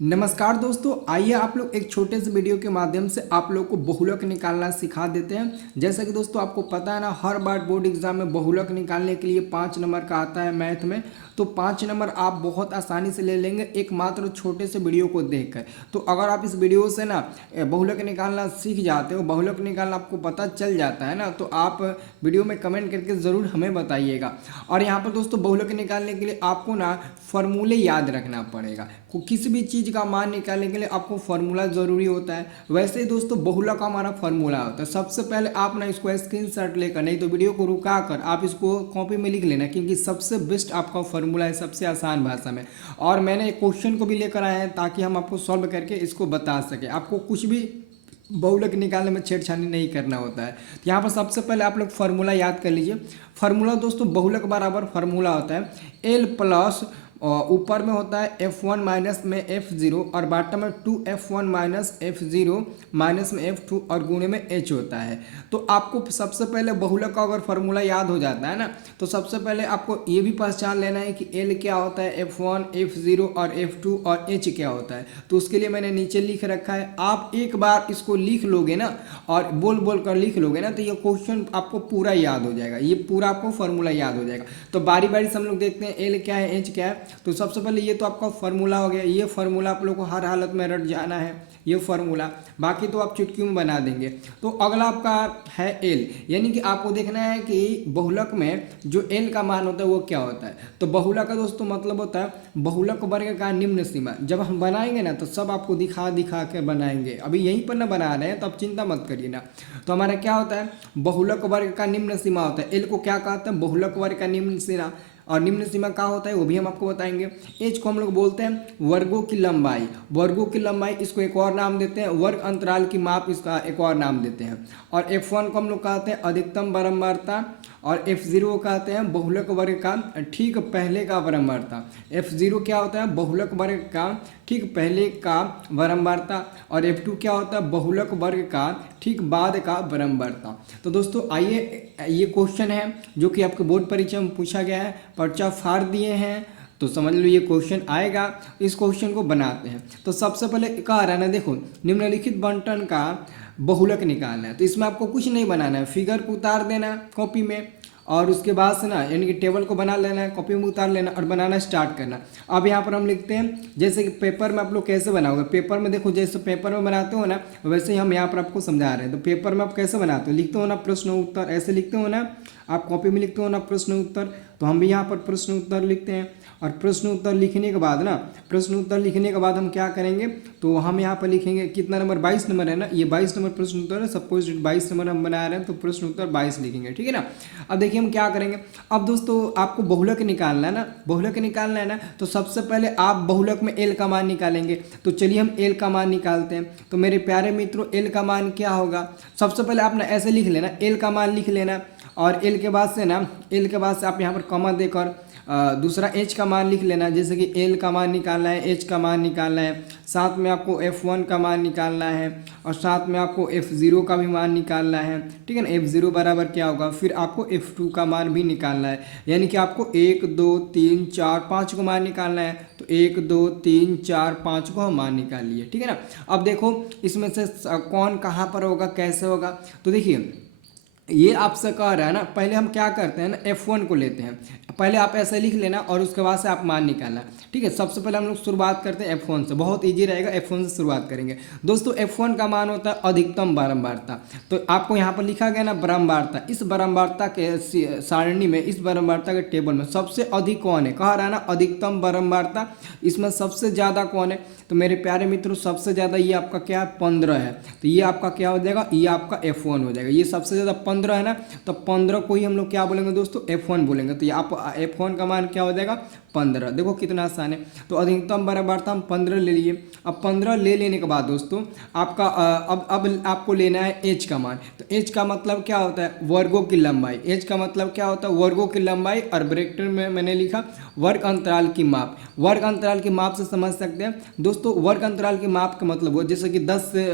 नमस्कार दोस्तों, आइए आप लोग एक छोटे से वीडियो के माध्यम से आप लोग को बहुलक निकालना सिखा देते हैं। जैसा कि दोस्तों आपको पता है ना, हर बार बोर्ड एग्जाम में बहुलक निकालने के लिए 5 नंबर का आता है मैथ में। तो 5 नंबर आप बहुत आसानी से ले लेंगे एक मात्र छोटे से वीडियो को देखकर। तो अगर आप इस वीडियो से ना बहुलक निकालना सीख जाते हो, बहुलक निकालना आपको पता चल जाता है ना, तो आप वीडियो में कमेंट करके ज़रूर हमें बताइएगा। और यहाँ पर दोस्तों बहुलक निकालने के लिए आपको ना फॉर्मूले याद रखना पड़ेगा। किसी भी चीज़ का मान निकालने के लिए आपको फार्मूला ज़रूरी होता है। वैसे ही दोस्तों बहुलक का हमारा फार्मूला होता है। सबसे पहले आप ना इसको स्क्रीनशॉट लेकर, नहीं तो वीडियो को रुका कर आप इसको कॉपी में लिख लेना, क्योंकि सबसे बेस्ट आपका फार्मूला है, सबसे आसान भाषा में। और मैंने एक क्वेश्चन को भी लेकर आए हैं ताकि हम आपको सॉल्व करके इसको बता सकें। आपको कुछ भी बहुलक निकालने में छेड़छाड़ी नहीं करना होता है। तो यहाँ पर सबसे पहले आप लोग फार्मूला याद कर लीजिए। फार्मूला दोस्तों बहुलक बराबर फार्मूला होता है एल प्लस, और ऊपर में होता है F1 माइनस में F0, और बॉटम में 2F1 माइनस F0 माइनस में F2 और गुणे में H होता है। तो आपको सबसे पहले बहुलक का अगर फार्मूला याद हो जाता है ना, तो सबसे पहले आपको ये भी पहचान लेना है कि L क्या होता है, F1, F0 और F2 और H क्या होता है। तो उसके लिए मैंने नीचे लिख रखा है। आप एक बार इसको लिख लोगे ना और बोल बोल कर लिख लोगे ना, तो ये क्वेश्चन आपको पूरा याद हो जाएगा, ये पूरा आपको फार्मूला याद हो जाएगा। तो बारी बारी से हम लोग देखते हैं L क्या है, H क्या है। तो सबसे पहले ये तो आपका फार्मूला हो गया। ये फार्मूला आप लोग को हर हालत में रट जाना है, ये फार्मूला। बाकी तो आप चुटकियों में बना देंगे। तो अगला आपका है एल, यानी कि आपको देखना है कि बहुलक में जो एल का मान होता है वो क्या होता है। तो बहुलक का दोस्तों मतलब होता है बहुलक वर्ग का निम्न सीमा। जब हम बनाएंगे ना तो सब आपको दिखा दिखा के बनाएंगे, अभी यहीं पर ना बना रहे हैं तो आप चिंता मत करिए ना। तो हमारा क्या होता है, बहुलक वर्ग का निम्न सीमा होता है। एल को क्या कहते हैं, बहुलक वर्ग का निम्न सीमा। और निम्न सीमा क्या होता है वो भी हम आपको बताएंगे। एच को हम लोग बोलते हैं वर्गों की लंबाई। वर्गों की लंबाई, इसको एक और नाम देते हैं वर्ग अंतराल की माप, इसका एक और नाम देते हैं। और F1 को हम लोग कहते हैं अधिकतम बारंबारता, और F0 को कहते हैं बहुलक वर्ग का ठीक पहले का बारंबारता। F0 क्या होता है, बहुलक वर्ग का ठीक पहले का बारंबारता, और F2 क्या होता है, बहुलक वर्ग का ठीक बाद का बारंबारता। तो दोस्तों आइए, ये क्वेश्चन है जो कि आपके बोर्ड परीक्षा में पूछा गया है, पर्चा फाड़ दिए हैं, तो समझ लो ये क्वेश्चन आएगा। इस क्वेश्चन को बनाते हैं। तो सबसे पहले कह रहा है ना, देखो निम्नलिखित बंटन का बहुलक निकालना है। तो इसमें आपको कुछ नहीं बनाना है, फिगर को उतार देना कॉपी में, और उसके बाद से ना यानी कि टेबल को बना लेना है, कॉपी में उतार लेना और बनाना स्टार्ट करना। अब यहाँ पर हम लिखते हैं, जैसे कि पेपर में आप लोग कैसे बनाओगे, पेपर में देखो जैसे पेपर में बनाते हो ना, वैसे ही हम यहाँ पर आपको समझा रहे हैं। तो पेपर में आप कैसे बनाते हो, लिखते हो ना प्रश्न उत्तर, ऐसे लिखते हो ना, आप कॉपी में लिखते हो ना प्रश्न उत्तर, तो हम भी यहाँ पर प्रश्न उत्तर लिखते हैं। और प्रश्न उत्तर लिखने के बाद ना, प्रश्न उत्तर लिखने के बाद हम क्या करेंगे, तो हम यहाँ पर लिखेंगे कितना नंबर, 22 नंबर है ना, ये 22 नंबर प्रश्न उत्तर है। सपोज 22 नंबर हम बना रहे हैं तो प्रश्न उत्तर 22 लिखेंगे, ठीक है ना। अब देखिए हम क्या करेंगे। अब दोस्तों आपको बहुलक निकालना है ना, बहुलक निकालना है ना, तो सबसे पहले आप बहुलक में एल का मान निकालेंगे। तो चलिए हम एल का मान निकालते हैं। तो मेरे प्यारे मित्रों एल का मान क्या होगा, सबसे पहले आप ना ऐसे लिख लेना, एल का मान लिख लेना, और एल के बाद से ना, एल के बाद से आप यहाँ पर कॉमा देकर दूसरा एच का मान लिख लेना। जैसे कि एल का मान निकालना है, एच का मान निकालना है, साथ में आपको F1 का मान निकालना है, और साथ में आपको F0 का भी मान निकालना है, ठीक है ना। F0 बराबर क्या होगा, फिर आपको F2 का मान भी निकालना है। यानी कि आपको 1 2 3 4 5 को मान निकालना है। तो 1 2 3 4 5 को हम मान निकाल लिए, ठीक है ना। अब देखो इसमें से कौन कहाँ पर होगा, कैसे होगा। तो देखिए ये आपसे कह रहा है ना, पहले हम क्या करते हैं ना, F1 को लेते हैं। पहले आप ऐसे लिख लेना और उसके बाद से आप मान निकालना, ठीक है। सबसे पहले हम लोग शुरुआत करते हैं F1 से, बहुत इजी रहेगा, F1 से शुरुआत करेंगे। दोस्तों F1 का मान होता है अधिकतम बारंबारता। तो आपको यहाँ पर लिखा गया ना बारंबारता, इस बारंबारता के सारणी में, इस बारंबारता के टेबल में सबसे अधिक कौन है, कह रहा है ना अधिकतम बारंबारता, इसमें सबसे ज़्यादा कौन है। तो मेरे प्यारे मित्रों सबसे ज़्यादा ये आपका क्या है, 15 है। तो ये आपका क्या हो जाएगा, ये आपका F1 हो जाएगा। ये सबसे ज़्यादा 15 है ना, तो 15 को ही हम लोग क्या बोलेंगे दोस्तों, F1 बोलेंगे। तो ये आप F1 का मान क्या हो जाएगा, 15। देखो कितना आसान है। तो अधिकतम बारंबारता हम 15 ले लिए। अब 15 ले लेने के बाद दोस्तों आपका अब आपको लेना है एच का मान। तो एच का मतलब क्या होता है, वर्गों की लंबाई। एच का मतलब क्या होता है, वर्गों की लंबाई, और ब्रैकेट में मैंने लिखा वर्ग अंतराल की माप। वर्ग अंतराल की माप से समझ सकते हैं दोस्तों, वर्ग अंतराल की माप का मतलब हो, जैसे कि 10 से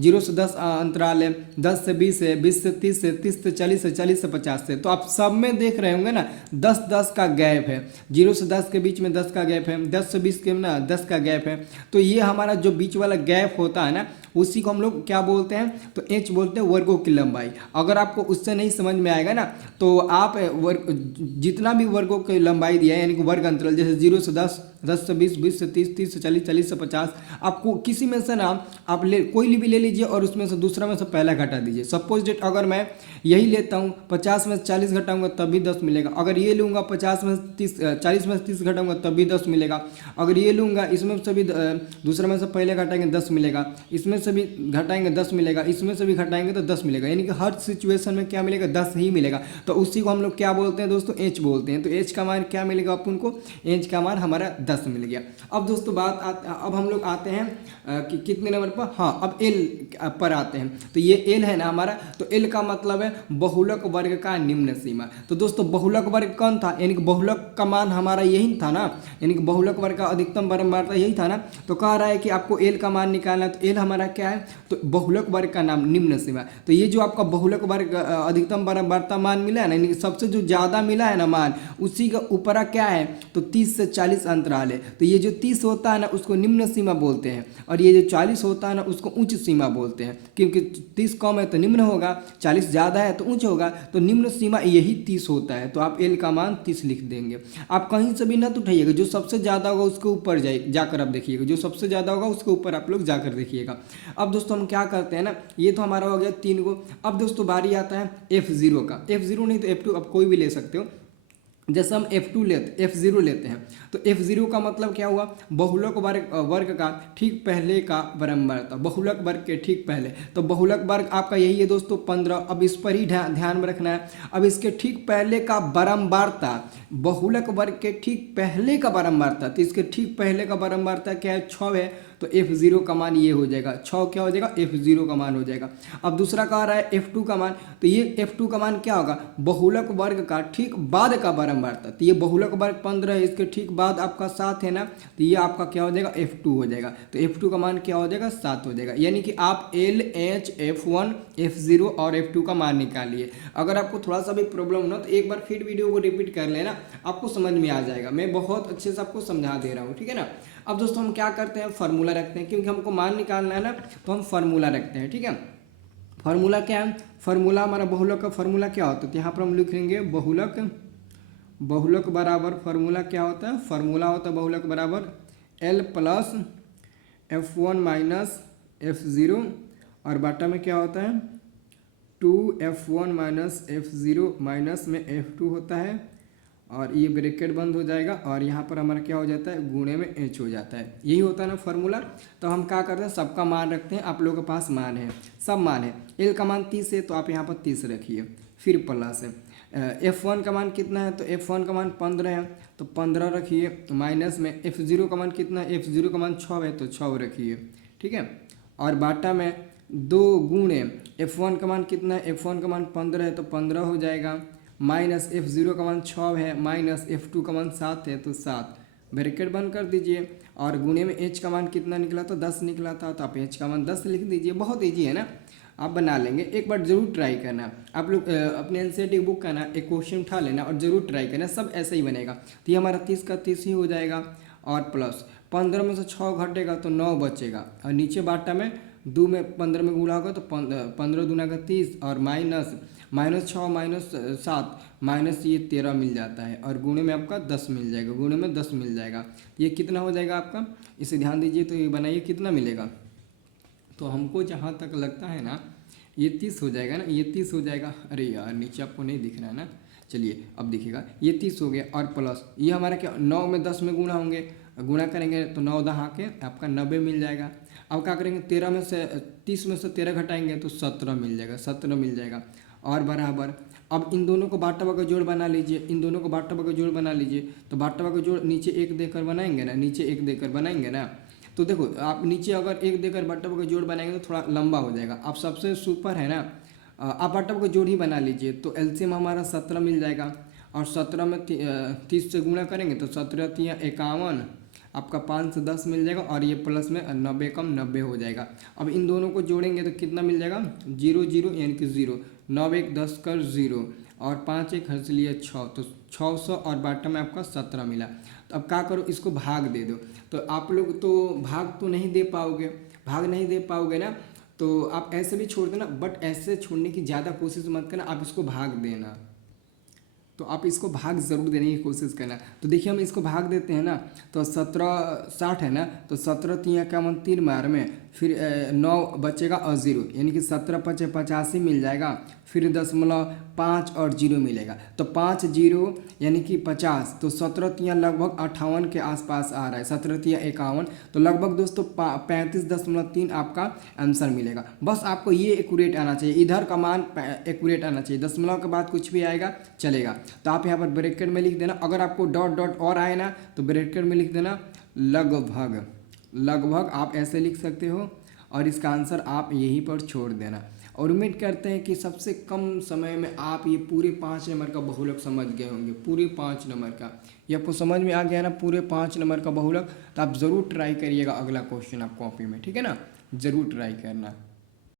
0 से 10 अंतराल है, 10 से 20 है, 20 से 30 है, 30 से 40 है, 40 से 50 है। तो आप सब में देख रहे होंगे ना 10 10 का गैप है, 0 से 10 के बीच में 10 का गैप है, 10 से 20 के ना 10 का गैप है। तो ये हमारा जो बीच वाला गैप होता है ना, उसी को हम लोग क्या बोलते हैं, तो एच बोलते हैं वर्गों की लंबाई। अगर आपको उससे नहीं समझ में आएगा ना, तो आप वर्ग जितना भी वर्गों की लंबाई दिया है, यानी कि वर्ग अंतराल, जैसे 0 से 10, 10 से 20, 20 से 30, 30 से 40, 40 से 50, आपको किसी में से ना आप कोई भी ले लीजिए और उसमें से दूसरा में से पहला घटा दीजिए। सपोज डेट अगर मैं यही लेता हूँ, 50 में से 40 घटाऊंगा तब भी 10 मिलेगा। अगर ये लूँगा 50 में से 30, 40 में से 30 घटाऊंगा तब भी 10 मिलेगा। अगर ये लूँगा, इसमें से भी दूसरा में से पहले घटाएंगे 10 मिलेगा, इसमें से भी घटाएंगे 10 मिलेगा, इसमें से भी घटाएंगे तो 10 मिलेगा। यानी कि हर सिचुएशन में क्या मिलेगा, 10 ही मिलेगा। तो उसी को हम लोग क्या बोलते हैं दोस्तों, एच बोलते हैं। तो एच का मान क्या मिलेगा अपन को, एच का मान हमारा 10 मिल गया। अब दोस्तों अब हम लोग आते हैं कि कितने नंबर पर, हाँ अब एल पर आते हैं। तो ये एल है ना हमारा, तो एल का मतलब है बहुलक वर्ग का निम्न सीमा। तो दोस्तों बहुलक वर्ग कौन था, यानी कि बहुलक का मान हमारा यही था ना, यानी कि बहुलक वर्ग का अधिकतम बारंबारता यही था ना। तो कह रहा है कि आपको एल का मान निकालना है। तो एल हमारा क्या है, तो बहुलक वर्ग का नाम निम्न सीमा। तो ये जो आपका बहुलक वर्ग अधिकतम बारंबारता मान मिला है ना, यानी कि सबसे जो ज़्यादा मिला है ना मान, उसी का ऊपर क्या है, तो 30 से 40 अंतराल है। तो ये जो 30 होता है ना, उसको निम्न सीमा बोलते हैं, और ये जो 40 होता है ना, उसको उच्च सीमा बोलते हैं। क्योंकि 30 कम है तो निम्न होगा, 40 ज़्यादा है तो उच्च होगा। तो निम्न सीमा यही 30 होता है। तो आप एल का मान 30 लिख देंगे। आप कहीं से भी नत उठाइएगा, जो सबसे ज़्यादा होगा उसके ऊपर जाकर आप देखिएगा, जो सबसे ज़्यादा होगा उसके ऊपर आप लोग जाकर देखिएगा। अब दोस्तों हम क्या करते हैं ना, ये तो हमारा हो गया 3 को। अब दोस्तों बारी आता है F0 का। F0 नहीं तो F2, अब कोई भी ले सकते हो। जैसे हम F0 लेते हैं, तो F0 का मतलब क्या हुआ, बहुलक वर्ग का ठीक पहले का बारंबारता, बहुलक वर्ग के ठीक पहले। तो बहुलक वर्ग आपका यही है दोस्तों 15। अब इस पर ही ध्यान में रखना है। अब इसके ठीक पहले का बारंबारता, बहुलक वर्ग के ठीक पहले का बारंबारता, तो इसके ठीक पहले का बारंबारता क्या है, 6 है। तो F0 का मान ये हो जाएगा 6, क्या हो जाएगा, F0 का मान हो जाएगा। अब दूसरा कह रहा है F2 का मान, तो ये F2 का मान क्या होगा, बहुलक वर्ग का ठीक बाद का बारंबारता। तो ये बहुलक वर्ग 15 है, इसके ठीक बाद आपका 7 है ना, तो ये आपका क्या हो जाएगा, F2 हो जाएगा। तो F2 का मान क्या हो जाएगा, 7 हो जाएगा। यानी कि आप L, H, F1, F0 और F2 का मान निकालिए। अगर आपको थोड़ा सा भी प्रॉब्लम ना, तो एक बार फिर वीडियो को रिपीट कर लेना, आपको समझ में आ जाएगा। मैं बहुत अच्छे से आपको समझा दे रहा हूँ, ठीक है ना। अब दोस्तों हम क्या करते हैं, फार्मूला रखते हैं, क्योंकि हमको मान निकालना है ना, तो हम फार्मूला रखते हैं, ठीक है। फार्मूला क्या है, फार्मूला हमारा बहुलक का फार्मूला क्या होता है, तो यहाँ पर हम लिखेंगे बहुलक बराबर फार्मूला क्या होता है, फार्मूला होता है बहुलक बराबर L plus F1 minus F0, और बाटा में क्या होता है 2F1 माइनस F0 माइनस में F2 होता है, और ये ब्रैकेट बंद हो जाएगा, और यहाँ पर हमारा क्या हो जाता है, गुणे में H हो जाता है। यही होता है ना फार्मूला। तो हम क्या करते हैं, सबका मान रखते हैं। आप लोगों के पास मान है, सब मान है। L का मान 30 है, तो आप यहाँ पर 30 रखिए, फिर प्लस है। F1 का मान कितना है, तो F1 का मान 15 है, तो 15 रखिए, माइनस में F0 का मान कितना है, F0 का मान 6 है, तो 6 रखिए, ठीक है। और बाटा में 2 गुणे F1 का मान कितना है, F1 का मान 15 है, तो 15 हो जाएगा, माइनस F0 का मान 6 है, माइनस F2 का मान 7 है, तो 7 ब्रैकेट बंद कर दीजिए। और गुणे में H का मान कितना निकला, तो 10 निकला था, तो आप H का मान 10 लिख दीजिए। बहुत ईजी है ना, आप बना लेंगे। एक बार जरूर ट्राई करना। आप लोग अपने एनसीईआरटी बुक का ना एक क्वेश्चन उठा लेना और जरूर ट्राई करना, सब ऐसा ही बनेगा। तो ये हमारा 30 का 30 ही हो जाएगा, और प्लस 15 में से 6 घटेगा तो 9 बचेगा, और नीचे बाटा में 2 में 15 में गुणा होगा तो 15 दूना का 30, और -6 -7 माइनस ये 13 मिल जाता है, और गुणे में आपका 10 मिल जाएगा, गुणे में 10 मिल जाएगा। ये कितना हो जाएगा आपका, इसे ध्यान दीजिए। तो ये बनाइए कितना मिलेगा, तो हमको जहाँ तक लगता है ना ये 30 हो जाएगा ना, ये 30 हो जाएगा। अरे यार नीचे आपको नहीं दिख रहा है ना, चलिए अब दिखेगा। ये 30 हो गया, और प्लस ये हमारा क्या 9 में 10 में गुणा होंगे, गुणा करेंगे तो 9 दहा के आपका 90 मिल जाएगा। अब क्या करेंगे 13 में से 30 में से 13 घटाएंगे तो 17 मिल जाएगा, 17 मिल जाएगा। और बराबर अब इन दोनों को बाटा का जोड़ बना लीजिए, इन दोनों को बाटा का जोड़ बना लीजिए। तो बाटा का जोड़ नीचे 1 देकर बनाएंगे ना, नीचे 1 देकर बनाएंगे ना। तो देखो आप नीचे अगर 1 देकर बाटा का जोड़ बनाएंगे तो थोड़ा लंबा हो जाएगा। आप सबसे सुपर है ना, आप बाटा का जोड़ ही बना लीजिए। तो एलसीएम हमारा 17 मिल जाएगा, और 17 में 30 से गुणा करेंगे तो 17 3 51, आपका 5 से 10 मिल जाएगा, और ये प्लस में 90 कम 90 हो जाएगा। अब इन दोनों को जोड़ेंगे तो कितना मिल जाएगा 0 0 यानी कि 0, 9 1 10 कर 0, और 5 1 हर्ष लिए 6, तो 600, और बाटा में आपका 17 मिला। तो अब क्या करो, इसको भाग दे दो। तो आप लोग तो भाग तो नहीं दे पाओगे, भाग नहीं दे पाओगे ना, तो आप ऐसे भी छोड़ देना, बट ऐसे छोड़ने की ज़्यादा कोशिश मत करना, आप इसको भाग देना। तो आप इसको भाग ज़रूर देने की कोशिश करना। तो देखिए हम इसको भाग देते हैं ना, तो 17 60 है ना, तो 17 3 51 3 मार में, फिर 9 बचेगा और 0, यानी कि 17 5 85 मिल जाएगा, फिर 0.5 और 0 मिलेगा, तो 5 0 यानी कि 50, तो 17 3 लगभग 58 के आसपास आ रहा है, 17 3 51, तो लगभग दोस्तों 35.3 आपका आंसर मिलेगा। बस आपको ये एक्यूरेट आना चाहिए, इधर का मान एक्यूरेट आना चाहिए, दशमलव के बाद कुछ भी आएगा चलेगा। तो आप यहाँ पर ब्रैकेट में लिख देना, अगर आपको डॉट डॉट और आए ना तो ब्रैकेट में लिख देना लगभग, लगभग आप ऐसे लिख सकते हो, और इसका आंसर आप यहीं पर छोड़ देना। और उम्मीद करते हैं कि सबसे कम समय में आप ये पूरे 5 नंबर का बहुलक समझ गए होंगे, पूरे 5 नंबर का। ये आपको समझ में आ गया ना, पूरे 5 नंबर का बहुलक। तो आप ज़रूर ट्राई करिएगा अगला क्वेश्चन आप कॉपी में, ठीक है ना, ज़रूर ट्राई करना।